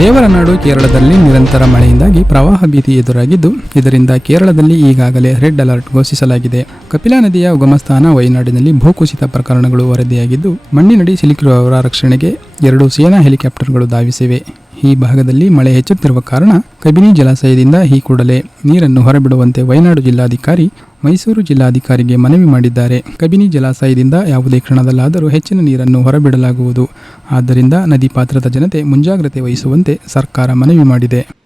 ದೇವರ ನಾಡು ಕೇರಳದಲ್ಲಿ ನಿರಂತರ ಮಳೆಯಿಂದಾಗಿ ಪ್ರವಾಹ ಭೀತಿ ಎದುರಾಗಿದ್ದು, ಇದರಿಂದ ಕೇರಳದಲ್ಲಿ ಈಗಾಗಲೇ ರೆಡ್ ಅಲರ್ಟ್ ಘೋಷಿಸಲಾಗಿದೆ. ಕಪಿಲಾ ನದಿಯ ಉಗಮಸ್ಥಾನ ವಯನಾಡಿನಲ್ಲಿ ಭೂಕುಸಿತ ಪ್ರಕರಣಗಳು ವರದಿಯಾಗಿದ್ದು, ಮಣ್ಣಿನಡಿ ಸಿಲುಕಿರುವವರ ರಕ್ಷಣೆಗೆ ಎರಡು ಸೇನಾ ಹೆಲಿಕಾಪ್ಟರ್ಗಳು ಧಾವಿಸಿವೆ. ಈ ಭಾಗದಲ್ಲಿ ಮಳೆ ಹೆಚ್ಚುತ್ತಿರುವ ಕಾರಣ ಕಬಿನಿ ಜಲಾಶಯದಿಂದ ಈ ಕೂಡಲೇ ನೀರನ್ನು ಹೊರಬಿಡುವಂತೆ ವಯನಾಡು ಜಿಲ್ಲಾಧಿಕಾರಿ ಮೈಸೂರು ಜಿಲ್ಲಾಧಿಕಾರಿಗೆ ಮನವಿ ಮಾಡಿದ್ದಾರೆ. ಕಬಿನಿ ಜಲಾಶಯದಿಂದ ಯಾವುದೇ ಕ್ಷಣದಲ್ಲಾದರೂ ಹೆಚ್ಚಿನ ನೀರನ್ನು ಹೊರಬಿಡಲಾಗುವುದು. ಆದ್ದರಿಂದ ನದಿ ಪಾತ್ರದ ಜನತೆ ಮುಂಜಾಗ್ರತೆ ವಹಿಸುವಂತೆ ಸರ್ಕಾರ ಮನವಿ ಮಾಡಿದೆ.